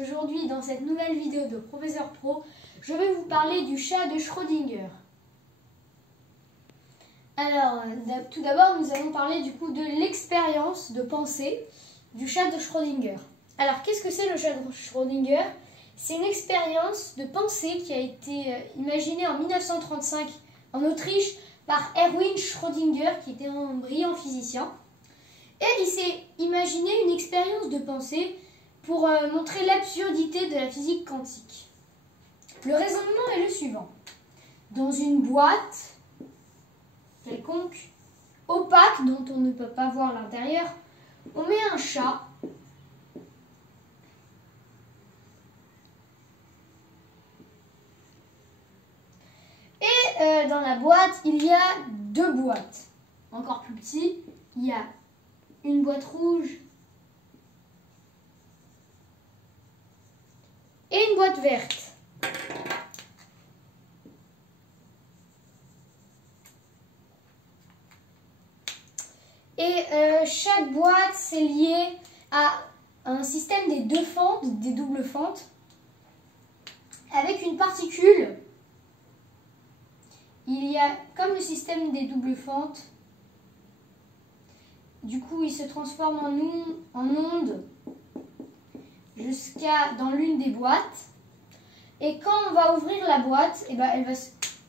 Aujourd'hui, dans cette nouvelle vidéo de Professeur Pro, je vais vous parler du chat de Schrödinger. Alors, tout d'abord, nous allons parler du coup de l'expérience de pensée du chat de Schrödinger. Alors, qu'est-ce que c'est le chat de Schrödinger? C'est une expérience de pensée qui a été imaginée en 1935 en Autriche par Erwin Schrödinger, qui était un brillant physicien. Et il s'est imaginé une expérience de pensée pour montrer l'absurdité de la physique quantique. Le raisonnement est le suivant. Dans une boîte quelconque, opaque, dont on ne peut pas voir l'intérieur, on met un chat et dans la boîte, il y a deux boîtes. Encore plus petit, il y a une boîte rouge et une boîte verte. Et chaque boîte c'est lié à un système des deux fentes, des doubles fentes, avec une particule. Il y a comme le système des doubles fentes. Du coup, il se transforme en onde jusqu'à dans l'une des boîtes. Et quand on va ouvrir la boîte, eh ben,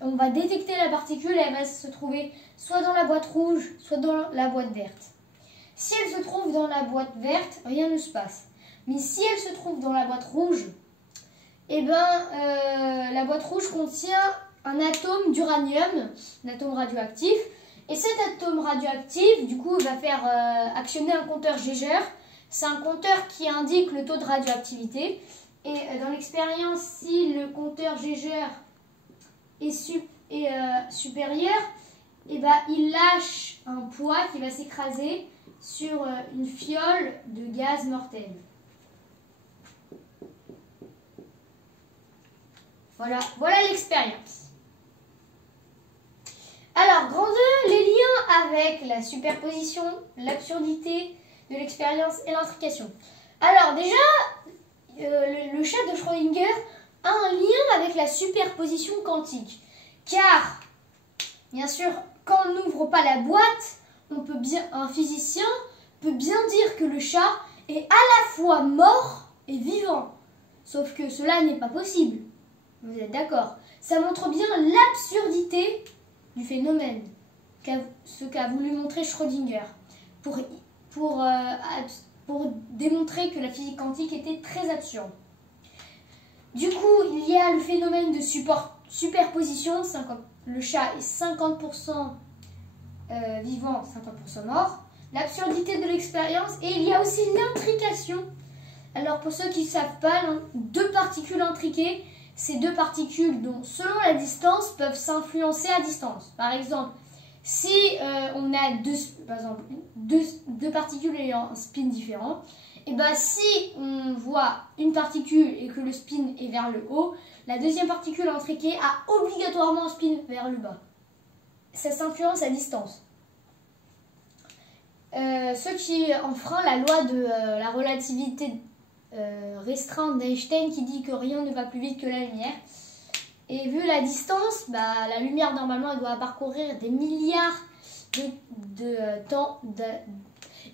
on va détecter la particule et elle va se trouver soit dans la boîte rouge, soit dans la boîte verte. Si elle se trouve dans la boîte verte, rien ne se passe. Mais si elle se trouve dans la boîte rouge, eh ben, la boîte rouge contient un atome d'uranium, un atome radioactif. Et cet atome radioactif, du coup, va faire actionner un compteur Geiger. C'est un compteur qui indique le taux de radioactivité. Et dans l'expérience, si le compteur Geiger est supérieur, et ben, il lâche un poids qui va s'écraser sur une fiole de gaz mortel. Voilà l'expérience. Alors, grand 2, les liens avec la superposition, l'absurdité de l'expérience et l'intrication. Alors déjà, le chat de Schrödinger a un lien avec la superposition quantique. Car, bien sûr, quand on n'ouvre pas la boîte, un physicien peut bien dire que le chat est à la fois mort et vivant. Sauf que cela n'est pas possible. Vous êtes d'accord? Ça montre bien l'absurdité du phénomène, ce qu'a voulu montrer Schrödinger, pour démontrer que la physique quantique était très absurde. Du coup, il y a le phénomène de superposition, le chat est 50% vivant, 50% mort, l'absurdité de l'expérience, et il y a aussi l'intrication. Alors pour ceux qui ne savent pas, deux particules intriquées, ces deux particules dont, selon la distance, peuvent s'influencer à distance. Par exemple, si on a deux particules ayant un spin différent, et ben si on voit une particule et que le spin est vers le haut, la deuxième particule intriquée a obligatoirement un spin vers le bas. Ça s'influence à distance. Ce qui enfreint la loi de la relativité restreinte d'Einstein qui dit que rien ne va plus vite que la lumière. Et vu la distance, la lumière normalement elle doit parcourir des milliards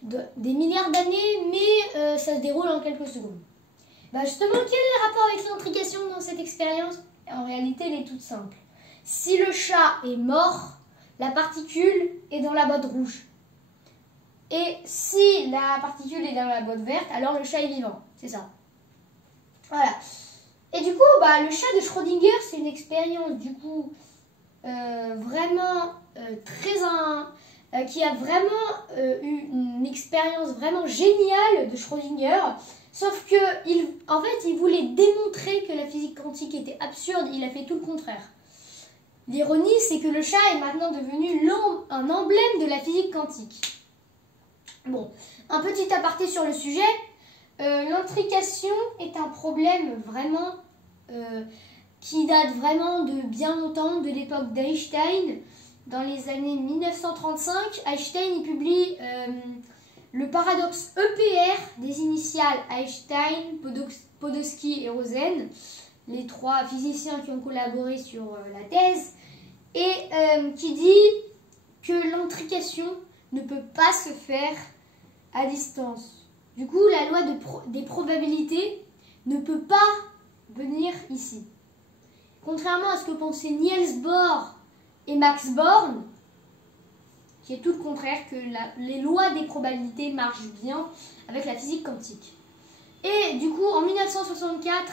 des milliards d'années, mais ça se déroule en quelques secondes. Justement, quel est le rapport avec l'intrication dans cette expérience? En réalité, elle est toute simple. Si le chat est mort, la particule est dans la boîte rouge. Et si la particule est dans la boîte verte, alors le chat est vivant. C'est ça. Voilà. Et du coup, le chat de Schrödinger, c'est une expérience du coup vraiment qui a vraiment eu une expérience vraiment géniale de Schrödinger. Sauf que, en fait, il voulait démontrer que la physique quantique était absurde. Il a fait tout le contraire. L'ironie, c'est que le chat est maintenant devenu un emblème de la physique quantique. Bon, un petit aparté sur le sujet. L'intrication est un problème vraiment qui date vraiment de bien longtemps, de l'époque d'Einstein. Dans les années 1935, Einstein il publie le paradoxe EPR des initiales Einstein, Podolsky et Rosen, les 3 physiciens qui ont collaboré sur la thèse, et qui dit que l'intrication ne peut pas se faire à distance. Du coup, la loi des probabilités ne peut pas venir ici. Contrairement à ce que pensaient Niels Bohr et Max Born, qui est tout le contraire, que les lois des probabilités marchent bien avec la physique quantique. Et du coup, en 1964,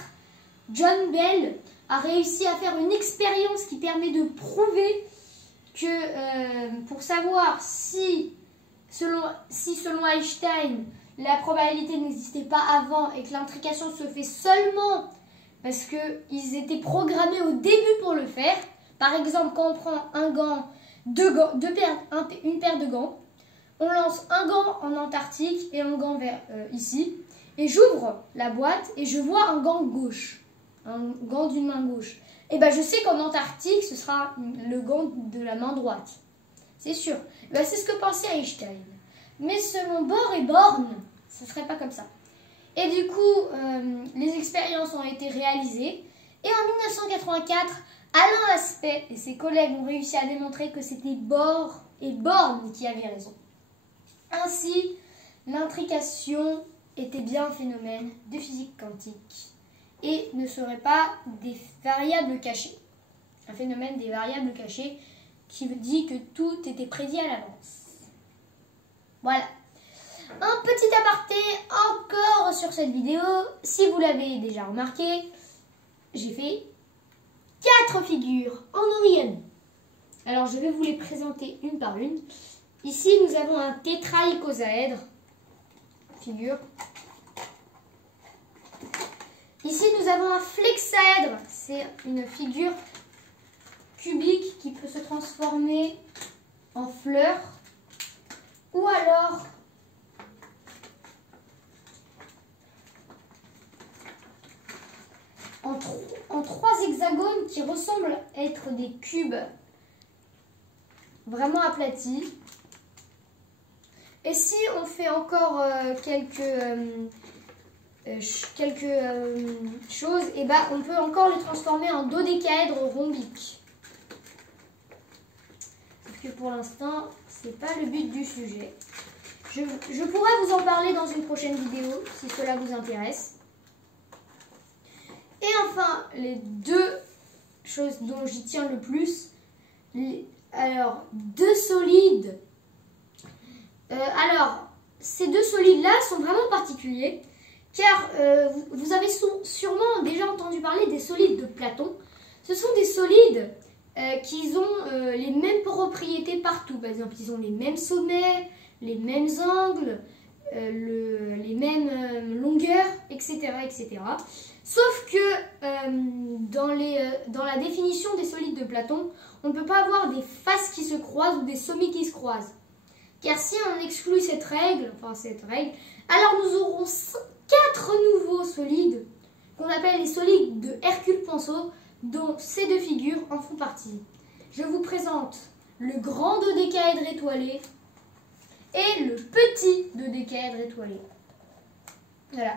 John Bell a réussi à faire une expérience qui permet de prouver que pour savoir si selon Einstein, la probabilité n'existait pas avant et que l'intrication se fait seulement parce qu'ils étaient programmés au début pour le faire. Par exemple, quand on prend un gant, une paire de gants, on lance un gant en Antarctique et un gant vers ici, et j'ouvre la boîte et je vois un gant gauche, un gant d'une main gauche. Et ben je sais qu'en Antarctique, ce sera le gant de la main droite. C'est sûr. Ben, c'est ce que pensait Einstein. Mais selon Bohr et Born, ce ne serait pas comme ça. Et du coup, les expériences ont été réalisées. Et en 1984, Alain Aspect et ses collègues ont réussi à démontrer que c'était Bohr et Born qui avaient raison. Ainsi, l'intrication était bien un phénomène de physique quantique et ne serait pas des variables cachées. Un phénomène des variables cachées qui dit que tout était prédit à l'avance. Voilà. Un petit aparté encore sur cette vidéo. Si vous l'avez déjà remarqué, j'ai fait 4 figures en origami. Alors je vais vous les présenter une par une. Ici nous avons un tétraïcosaèdre, figure. Ici nous avons un flexaèdre, c'est une figure cubique qui peut se transformer en fleur. Ou alors en 3 hexagones qui ressemblent à être des cubes vraiment aplatis. Et si on fait encore quelques choses, et ben on peut encore les transformer en dodécaèdres rhombiques. Sauf que pour l'instant, c'est pas le but du sujet. Je pourrais vous en parler dans une prochaine vidéo si cela vous intéresse. Et enfin, les 2 choses dont j'y tiens le plus. Alors, 2 solides. Alors, ces 2 solides-là sont vraiment particuliers. Car vous avez sûrement déjà entendu parler des solides de Platon. Ce sont des solides qui ont les mêmes propriétés partout. Par exemple, ils ont les mêmes sommets, les mêmes angles, les mêmes longueurs, etc., etc. Sauf que dans la définition des solides de Platon, on ne peut pas avoir des faces qui se croisent ou des sommets qui se croisent. Car si on exclut cette règle, alors nous aurons 4 nouveaux solides qu'on appelle les solides de Hercule Poinçot, dont ces 2 figures en font partie. Je vous présente le grand dodécaèdre étoilé et le petit dodécaèdre étoilé. Voilà.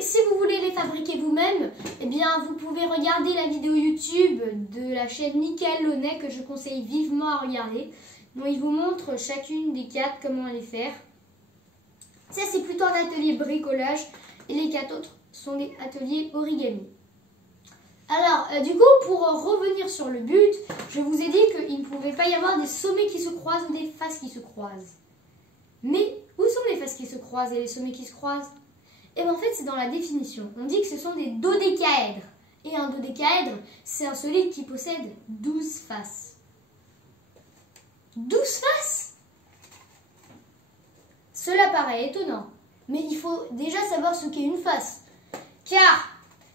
Si vous voulez les fabriquer vous-même, eh bien vous pouvez regarder la vidéo YouTube de la chaîne Mickaël Launay que je conseille vivement à regarder. Dont il vous montre chacune des 4 comment les faire. Ça c'est plutôt un atelier bricolage et les 4 autres sont des ateliers origami. Alors du coup pour revenir sur le but, je vous ai dit qu'il ne pouvait pas y avoir des sommets qui se croisent ou des faces qui se croisent. Mais où sont les faces qui se croisent et les sommets qui se croisent? Et bien en fait c'est dans la définition. On dit que ce sont des dodécaèdres. Et un dodécaèdre c'est un solide qui possède 12 faces. 12 faces? Cela paraît étonnant, mais il faut déjà savoir ce qu'est une face. Car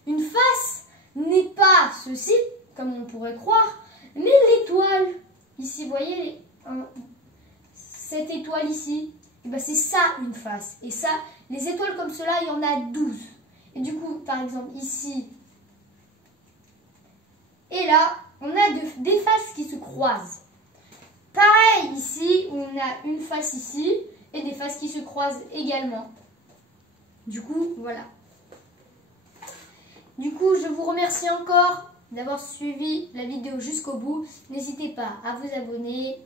une face n'est pas ceci, comme on pourrait croire, mais l'étoile. Ici, vous voyez, cette étoile ici, et ben c'est ça une face. Et ça, les étoiles comme cela, il y en a 12. Et du coup, par exemple, ici et là, on a des faces qui se croisent. Pareil ici, on a une face ici et des faces qui se croisent également. Du coup, voilà. Du coup, je vous remercie encore d'avoir suivi la vidéo jusqu'au bout. N'hésitez pas à vous abonner,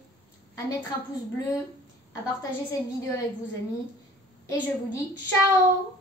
à mettre un pouce bleu, à partager cette vidéo avec vos amis. Et je vous dis ciao!